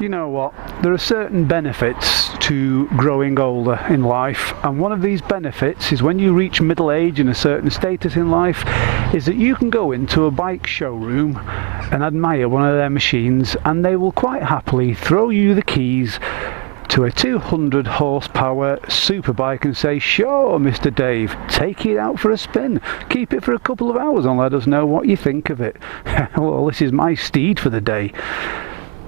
You know what, there are certain benefits to growing older in life, and one of these benefits is when you reach middle age and a certain status in life is that you can go into a bike showroom and admire one of their machines, and they will quite happily throw you the keys to a 200 horsepower superbike and say, sure Mr. Dave, take it out for a spin, keep it for a couple of hours and let us know what you think of it. Well, this is my steed for the day.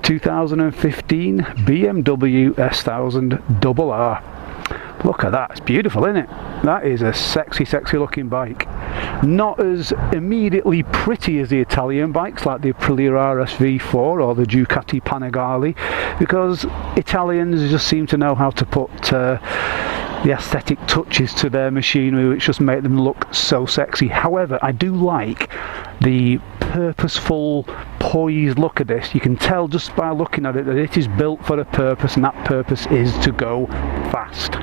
2015 BMW S1000RR. Look at that, it's beautiful, isn't it? That is a sexy looking bike. Not as immediately pretty as the Italian bikes like the Aprilia RS Veefour or the Ducati Panigale, because Italians just seem to know how to put the aesthetic touches to their machinery which just make them look so sexy. However, I do like the purposeful, poised look of this. You can tell just by looking at it that it is built for a purpose, and that purpose is to go fast.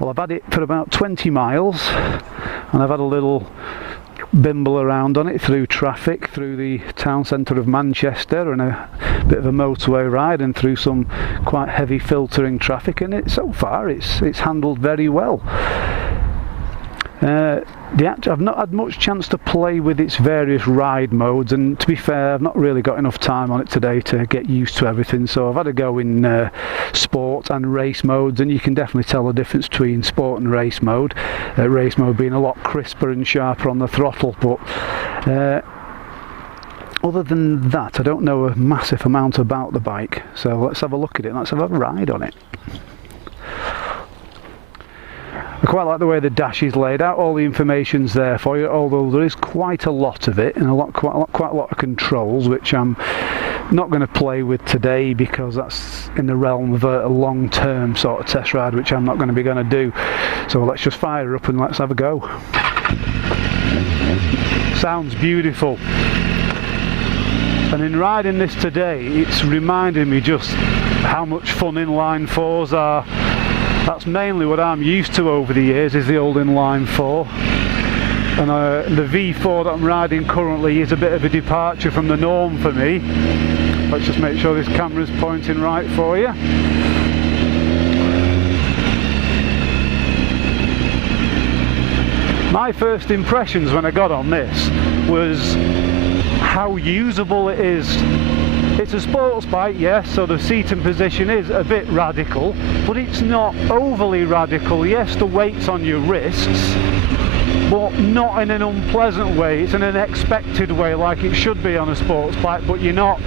Well, I've had it for about 20 miles and I've had a little bimble around on it through traffic, through the town centre of Manchester, and a bit of a motorway ride and through some quite heavy filtering traffic, and so far it's handled very well. I've not had much chance to play with its various ride modes, and to be fair, I've not really got enough time on it today to get used to everything, so I've had a go in sport and race modes, and you can definitely tell the difference between sport and race mode. Race mode being a lot crisper and sharper on the throttle, but other than that I don't know a massive amount about the bike, so let's have a look at it, let's have a ride on it. I quite like the way the dash is laid out. All the information's there for you, although there is quite a lot of it and quite a lot of controls which I'm not going to play with today because that's in the realm of a long-term sort of test ride, which I'm not going to do. So let's just fire up and let's have a go. Sounds beautiful. And in riding this today, it's reminded me just how much fun inline fours are. That's mainly what I'm used to over the years, is the old inline four. And the V4 that I'm riding currently is a bit of a departure from the norm for me. Let's just make sure this camera's pointing right for you. My first impressions when I got on this was how usable it is. It's a sports bike, yes, so the seating position is a bit radical, but it's not overly radical. Yes, the weight's on your wrists, but not in an unpleasant way. It's in an expected way, like it should be on a sports bike, but you're not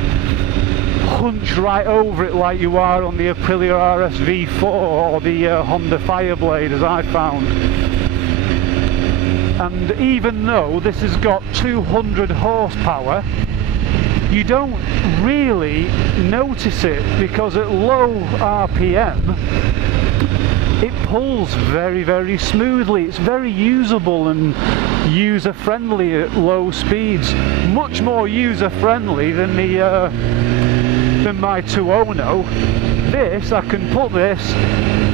hunched right over it like you are on the Aprilia RS Veefour or the Honda Fireblade, as I found. And even though this has got 200 horsepower, you don't really notice it because at low RPM it pulls very smoothly. It's very usable and user friendly at low speeds, much more user friendly than my Tuono. This, I can put this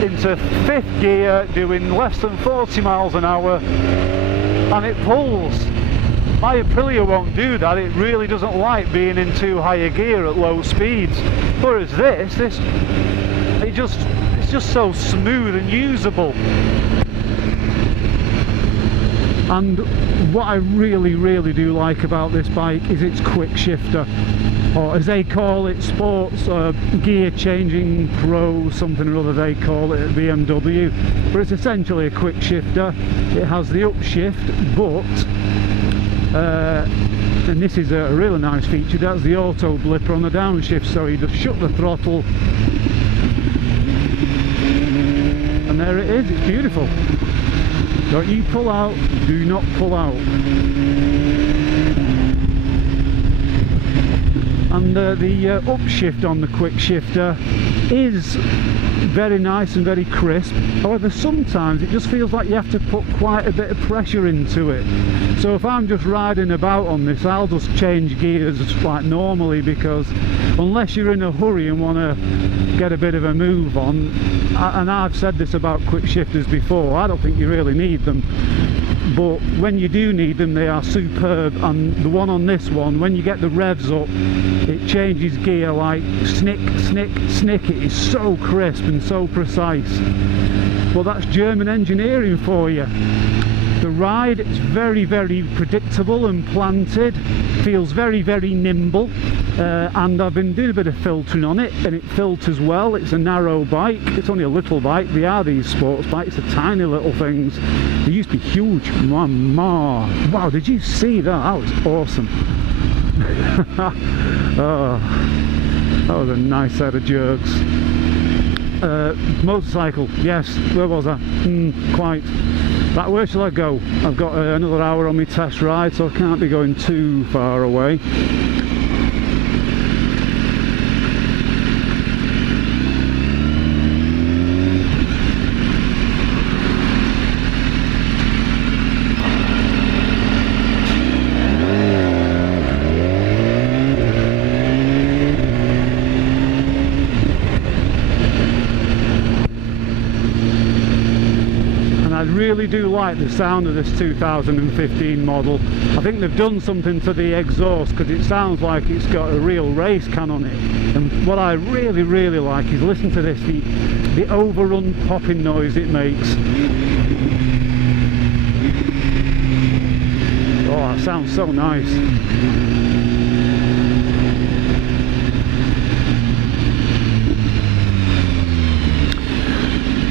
into 5th gear doing less than 40 miles an hour and it pulls. My Aprilia won't do that. It really doesn't like being in too high a gear at low speeds. Whereas it's just so smooth and usable. And what I really do like about this bike is its quick shifter, or as they call it, sports gear changing pro something or other they call it at BMW. But it's essentially a quick shifter. It has the upshift, but and this is a really nice feature, that's the auto blipper on the downshift, so you just shut the throttle and there it is. It's beautiful. Don't you pull out, do not pull out. And the upshift on the quick shifter is very nice and very crisp. However, sometimes it just feels like you have to put quite a bit of pressure into it. So if I'm just riding about on this, I'll just change gears like normally, because unless you're in a hurry and want to get a bit of a move on, and I've said this about quick shifters before, I don't think you really need them. but when you do need them they are superb. And the one on this one, when you get the revs up, it changes gear like snick, snick, snick. It is so crisp and so precise. Well, that's German engineering for you. The ride, it's very, very predictable and planted, feels very, very nimble, and I've been doing a bit of filtering on it, and it filters well. It's a narrow bike, it's only a little bike. They are these sports bikes, the tiny little things. They used to be huge. Mama. Wow, did you see that? That was awesome. Oh, that was a nice set of jerks. Motorcycle, yes, where was I? Quite. Right, where shall I go? I've got another hour on my test ride, so I can't be going too far away. I really do like the sound of this 2015 model. I think they've done something to the exhaust because it sounds like it's got a real race can on it. And what I really, really like is, listen to this, the overrun popping noise it makes. Oh, that sounds so nice.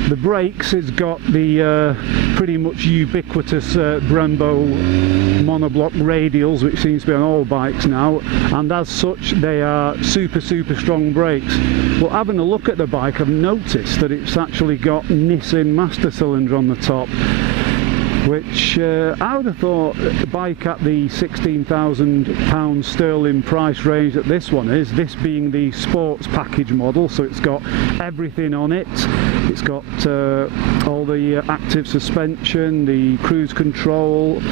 The brakes, it's got the pretty much ubiquitous Brembo monoblock radials, which seems to be on all bikes now, and as such they are super, super strong brakes. But having a look at the bike, I've noticed that it's actually got Nissan master cylinder on the top, which I would have thought a bike at the £16,000 sterling price range that this one is, this being the sports package model, so it's got everything on it. It's got all the active suspension, the cruise control,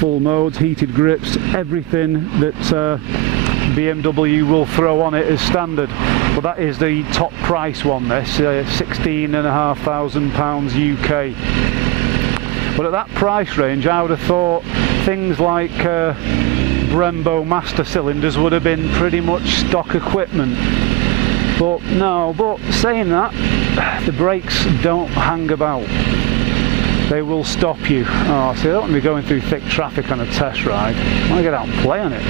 full modes, heated grips, everything that BMW will throw on it as standard. But that is the top price one, this £16,500 UK. But at that price range I would have thought things like Brembo master cylinders would have been pretty much stock equipment. But no, but saying that, the brakes don't hang about. They will stop you. Oh, see, I don't want to be going through thick traffic on a test ride. I want to get out and play on it.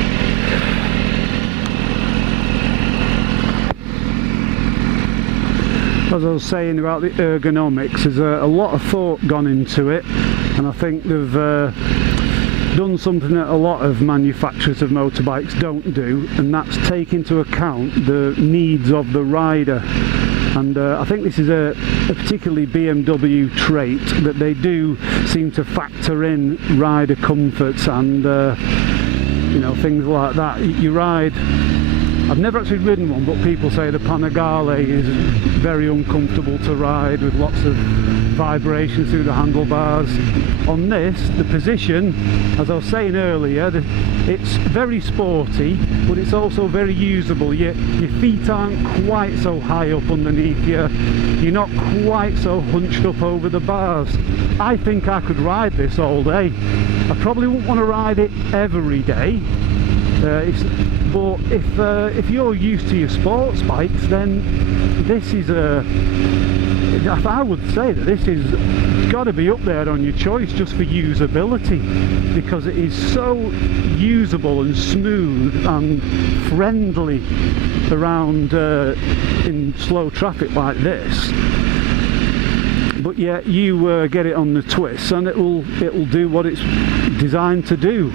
As I was saying about the ergonomics, there's a lot of thought gone into it, and I think they've done something that a lot of manufacturers of motorbikes don't do, and that's take into account the needs of the rider. And I think this is a particularly BMW trait, that they do seem to factor in rider comforts and you know, things like that. You ride, I've never actually ridden one, but people say the Panigale is very uncomfortable to ride, with lots of vibration through the handlebars. On this, the position, as I was saying earlier, it's very sporty, but it's also very usable. Your feet aren't quite so high up underneath you, you're not quite so hunched up over the bars. I think I could ride this all day. I probably wouldn't want to ride it every day. But if you're used to your sports bikes, then this is I would say that this is got to be up there on your choice just for usability, because it is so usable and smooth and friendly around in slow traffic like this. But yet you get it on the twists and it'll do what it's designed to do.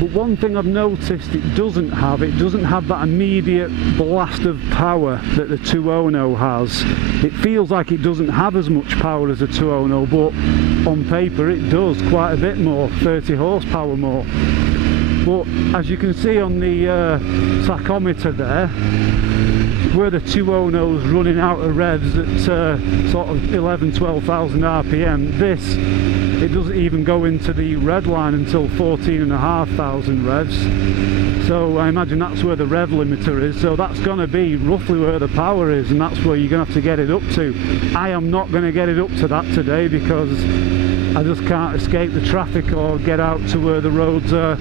But one thing I've noticed it doesn't have that immediate blast of power that the Tuono has. It feels like it doesn't have as much power as a Tuono, but on paper it does quite a bit more, 30 horsepower more. But as you can see on the tachometer there, where the Tuono's running out of revs at sort of 12,000 RPM, it doesn't even go into the red line until 14,500 revs. So I imagine that's where the rev limiter is, so that's going to be roughly where the power is, and that's where you're going to have to get it up to. I am not going to get it up to that today, because I just can't escape the traffic or get out to where the roads are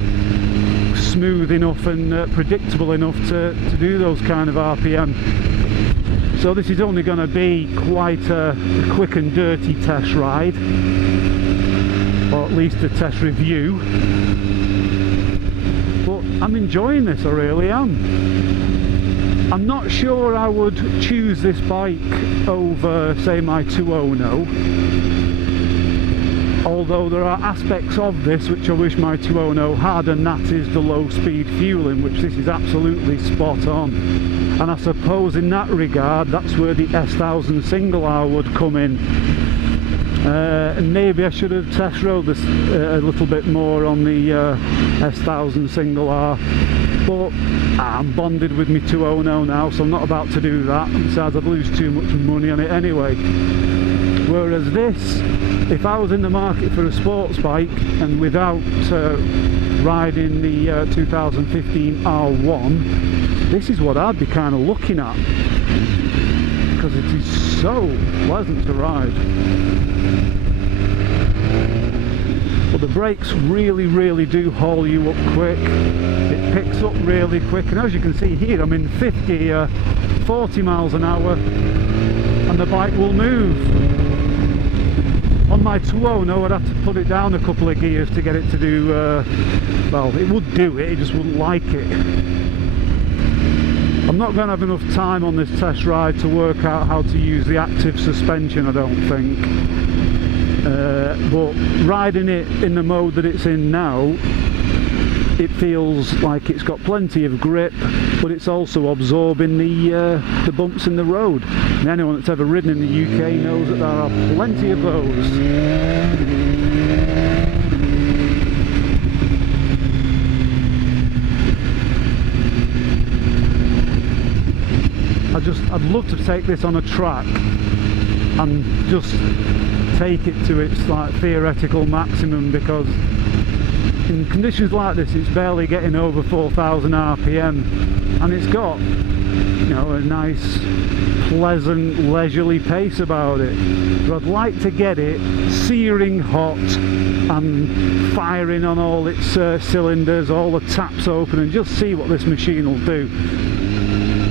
smooth enough and predictable enough to do those kind of RPM. So this is only going to be quite a quick and dirty test ride, or at least a test review, but I'm enjoying this, I really am. I'm not sure I would choose this bike over, say, my Tuono, although there are aspects of this which I wish my Tuono had, and that is the low speed fueling, which this is absolutely spot on. And I suppose in that regard that's where the S1000 single R would come in. And maybe I should have test rode this a little bit more on the S1000 single R, but I'm bonded with my Tuono now, so I'm not about to do that. Besides, I'd lose too much money on it anyway. Whereas this, if I was in the market for a sports bike and without riding the 2015 R1, this is what I'd be kind of looking at, because it is so pleasant to ride. But the brakes really do haul you up quick. It picks up really quick, and as you can see here, I'm in 40 miles an hour and the bike will move. On my Tuono I'd have to put it down a couple of gears to get it to do, well, it would do it, it just wouldn't like it. I'm not going to have enough time on this test ride to work out how to use the active suspension, I don't think. But riding it in the mode that it's in now, it feels like it's got plenty of grip, but it's also absorbing the bumps in the road. And anyone that's ever ridden in the UK knows that there are plenty of those. I'd love to take this on a track and just take it to its like theoretical maximum, because in conditions like this it's barely getting over 4,000 RPM, and it's got, you know, a nice pleasant leisurely pace about it. But I'd like to get it searing hot and firing on all its cylinders, all the taps open, and just see what this machine will do.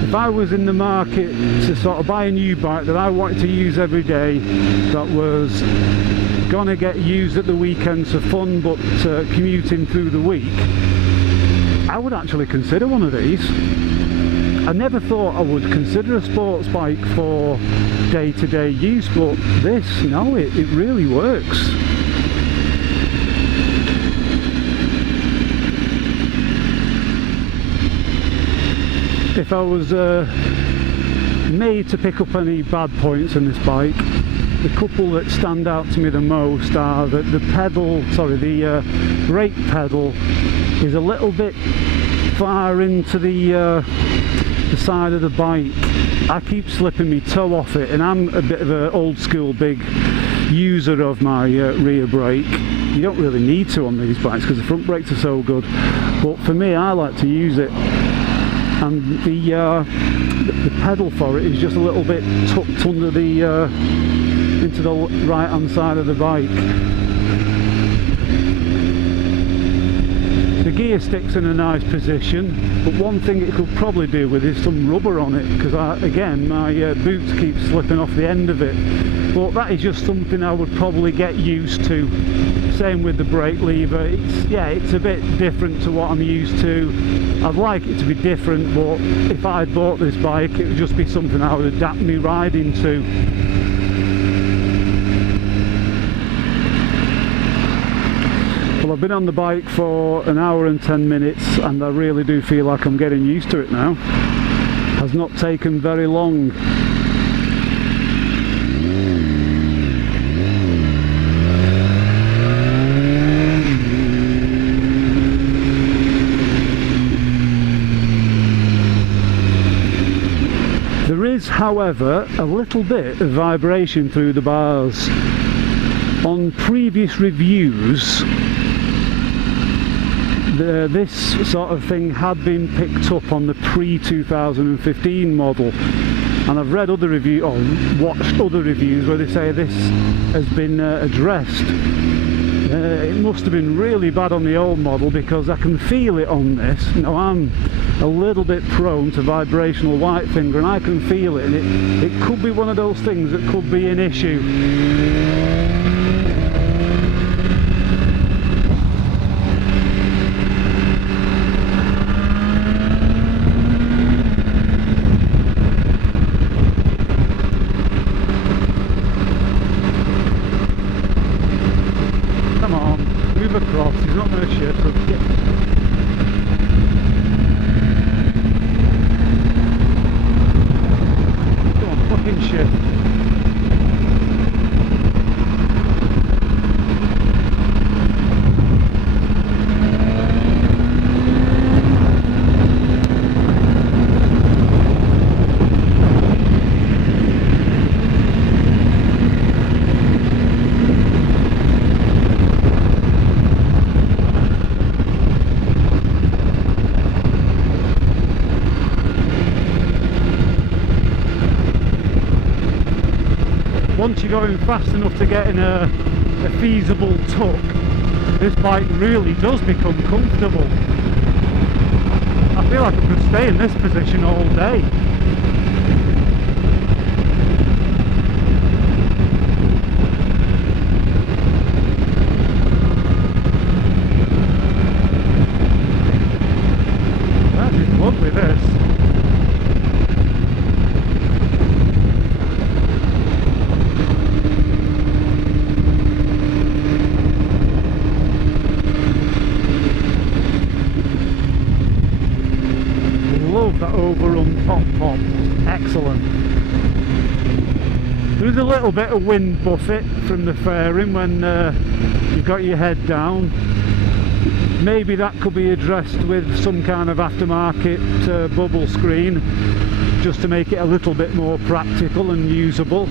If I was in the market to sort of buy a new bike that I wanted to use every day, that was gonna get used at the weekends for fun but commuting through the week, I would actually consider one of these. I never thought I would consider a sports bike for day-to-day use, but this, no, it really works. If I was made to pick up any bad points in this bike, the couple that stand out to me the most are that the brake pedal is a little bit far into the side of the bike. I keep slipping my toe off it, and I'm a bit of an old school big user of my rear brake. You don't really need to on these bikes because the front brakes are so good, but for me, I like to use it. And the pedal for it is just a little bit tucked under the into the right hand side of the bike. The gear stick's in a nice position, but one thing it could probably do with is some rubber on it, because again my boots keep slipping off the end of it. But that is just something I would probably get used to. Same with the brake lever. It's a bit different to what I'm used to. I'd like it to be different, but if I bought this bike it would just be something I would adapt me riding to. Well, I've been on the bike for an hour and 10 minutes and I really do feel like I'm getting used to it now. It has not taken very long. There is, however, a little bit of vibration through the bars. On previous reviews, this sort of thing had been picked up on the pre-2015 model, and I've read other reviews or watched other reviews where they say this has been addressed. It must have been really bad on the old model, because I can feel it on this. You know, I'm a little bit prone to vibrational white finger, and I can feel it, and it could be one of those things that could be an issue. Across, he's not going to shift. So come on, fucking shift. Once you're going fast enough to get in a feasible tuck, this bike really does become comfortable. I feel like I could stay in this position all day. That is lovely, this. That overrun pop. Excellent. There's a little bit of wind buffet from the fairing when you've got your head down. Maybe that could be addressed with some kind of aftermarket bubble screen, just to make it a little bit more practical and usable.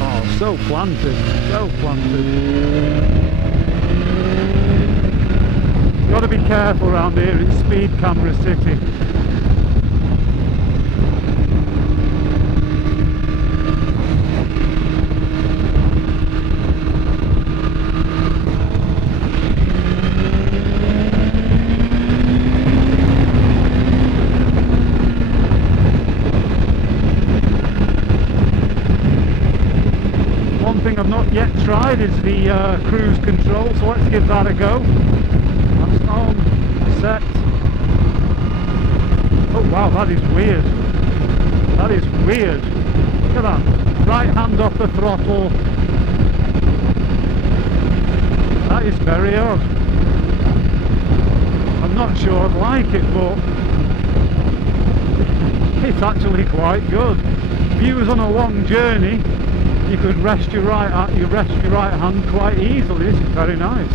Oh, so planted, so planted. Got to be careful around here, it's speed camera city. One thing I've not yet tried is the cruise control, so let's give that a go. On, set. Oh wow, that is weird. That is weird. Look at that. Right hand off the throttle. That is very odd. I'm not sure I'd like it, but it's actually quite good. If you was on a long journey, you could rest your right hand quite easily. This is very nice.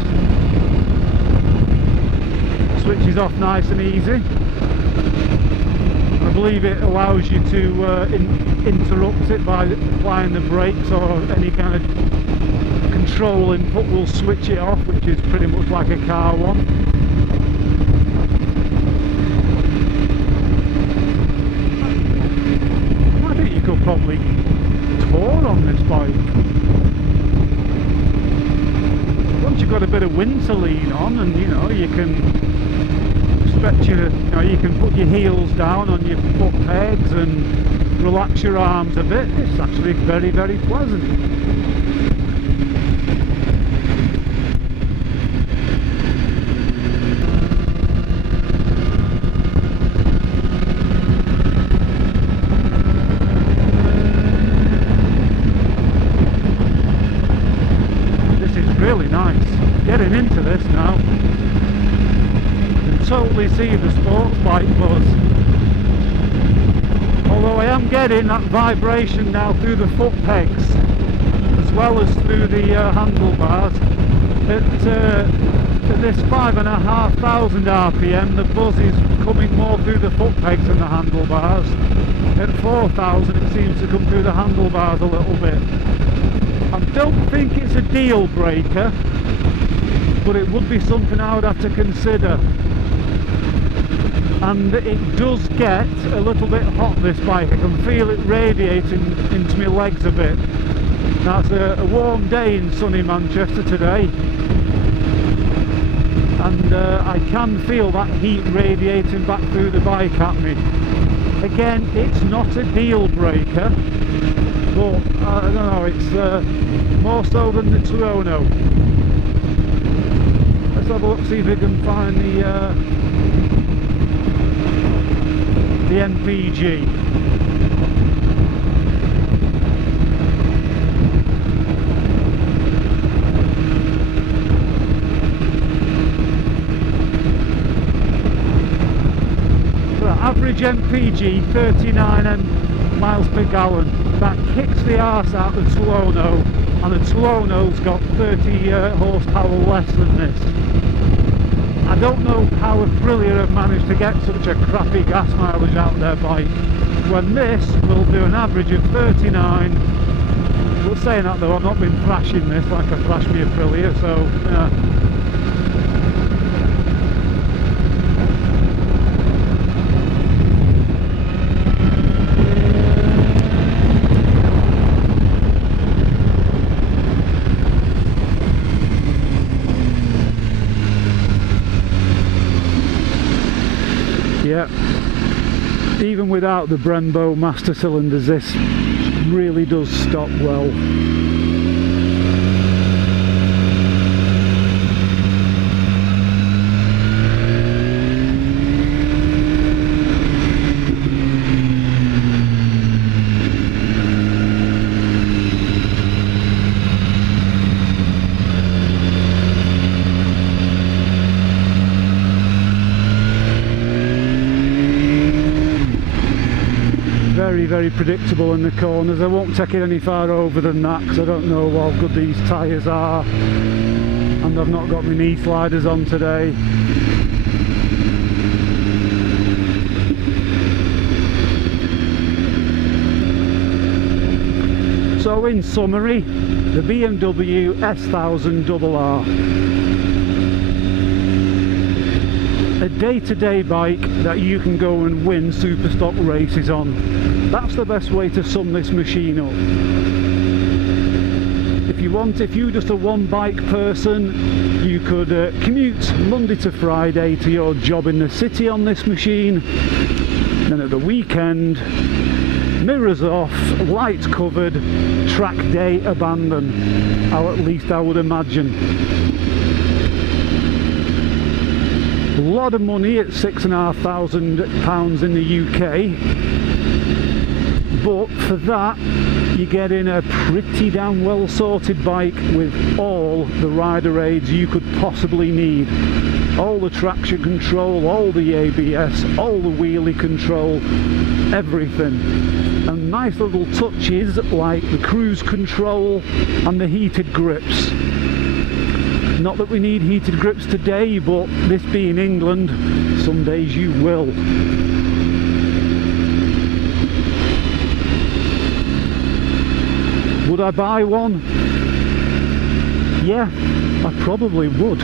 Switches off nice and easy. I believe it allows you to interrupt it by applying the brakes, or any kind of control input will switch it off, which is pretty much like a car one. I think you could probably tour on this bike. Once you've got a bit of wind to lean on, and you know, you can stretch your, you know, you can put your heels down on your foot pegs and relax your arms a bit. It's actually very, very pleasant. This is really nice. Getting into this now. Totally see the sports bike buzz. Although I am getting that vibration now through the foot pegs as well as through the handlebars. At this 5,500 RPM, the buzz is coming more through the foot pegs than the handlebars. At 4,000 it seems to come through the handlebars a little bit. I don't think it's a deal breaker, but it would be something I would have to consider. and it does get a little bit hot, this bike. I can feel it radiating into my legs a bit. Now it's a warm day in sunny Manchester today, and I can feel that heat radiating back through the bike at me. Again, it's not a deal breaker, but I don't know, it's more so than the Tuono. Let's have a look, see if we can find the MPG. Average MPG 39 miles per gallon. That kicks the arse out of the Tuono, and the Tuono's got 30 horsepower less than this. I don't know how Aprilia have managed to get such a crappy gas mileage out of their bike, when this will do an average of 39. Well, saying that though, I've not been thrashing this like I thrashed me Aprilia, so yeah. Yeah, even without the Brembo master cylinders, this really does stop well. Very predictable in the corners. I won't take it any far over than that because I don't know how good these tyres are, and I've not got my knee sliders on today. So in summary, the BMW S1000RR, a day-to-day bike that you can go and win super stock races on. That's the best way to sum this machine up. If you're just a one bike person, you could commute Monday to Friday to your job in the city on this machine, then at the weekend, mirrors off, lights covered, track day abandon. At least I would imagine. A lot of money at £6,500 in the UK, but for that you're getting a pretty damn well sorted bike with all the rider aids you could possibly need. All the traction control, all the ABS, all the wheelie control, everything. And nice little touches like the cruise control and the heated grips. Not that we need heated grips today, but this being England, some days you will. Would I buy one? Yeah, I probably would.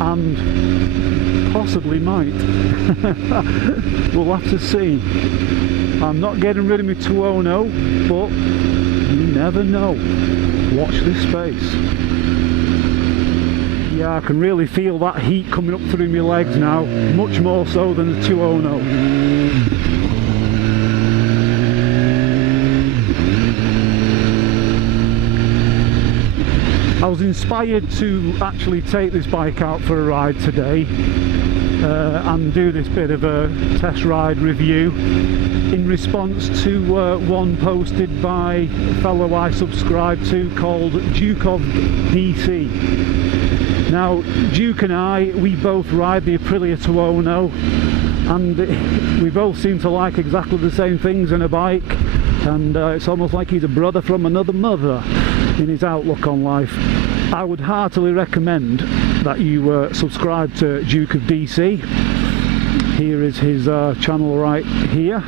And possibly might. We'll have to see. I'm not getting rid of my Tuono, but you never know. Watch this space. Yeah, I can really feel that heat coming up through my legs now, much more so than the Tuono. I was inspired to actually take this bike out for a ride today and do this bit of a test ride review in response to one posted by a fellow I subscribe to called Duke of DC. Now, Duke and I, we both ride the Aprilia Tuono, and we both seem to like exactly the same things in a bike, and it's almost like he's a brother from another mother in his outlook on life. I would heartily recommend that you subscribe to Duke of DC. Here is his channel right here,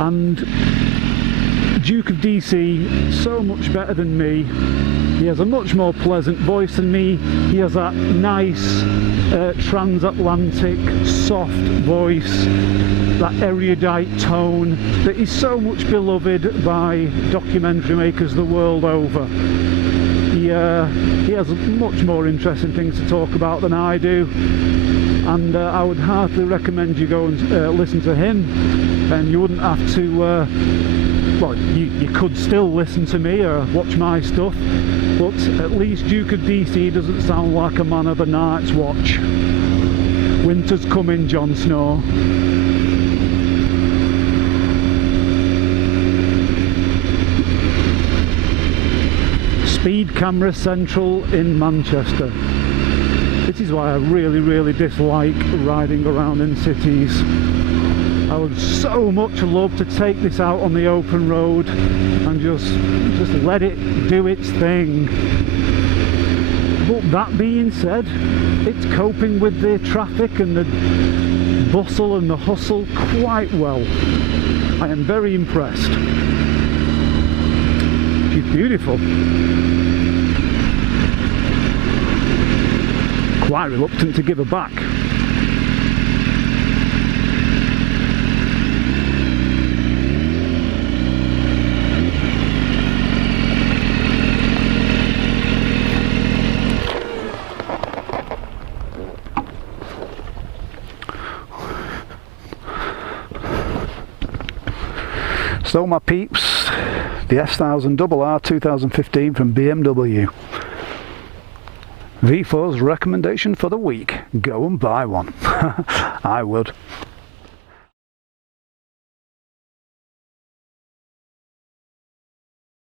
and Duke of DC, so much better than me, He has a much more pleasant voice than me. He has that nice transatlantic soft voice, that erudite tone that is so much beloved by documentary makers the world over. He has much more interesting things to talk about than I do, and I would heartily recommend you go and listen to him, and you wouldn't have to well, you could still listen to me or watch my stuff, but at least Duke of DC doesn't sound like a man of the night's watch. Winter's coming, Jon Snow. Speed Camera Central in Manchester. This is why I really dislike riding around in cities. I would so much love to take this out on the open road and just let it do its thing. But that being said, it's coping with the traffic and the bustle and the hustle quite well. I am very impressed. She's beautiful. Quite reluctant to give her back. So my peeps, the S1000RR 2015 from BMW. Veefour's recommendation for the week: go and buy one. I would.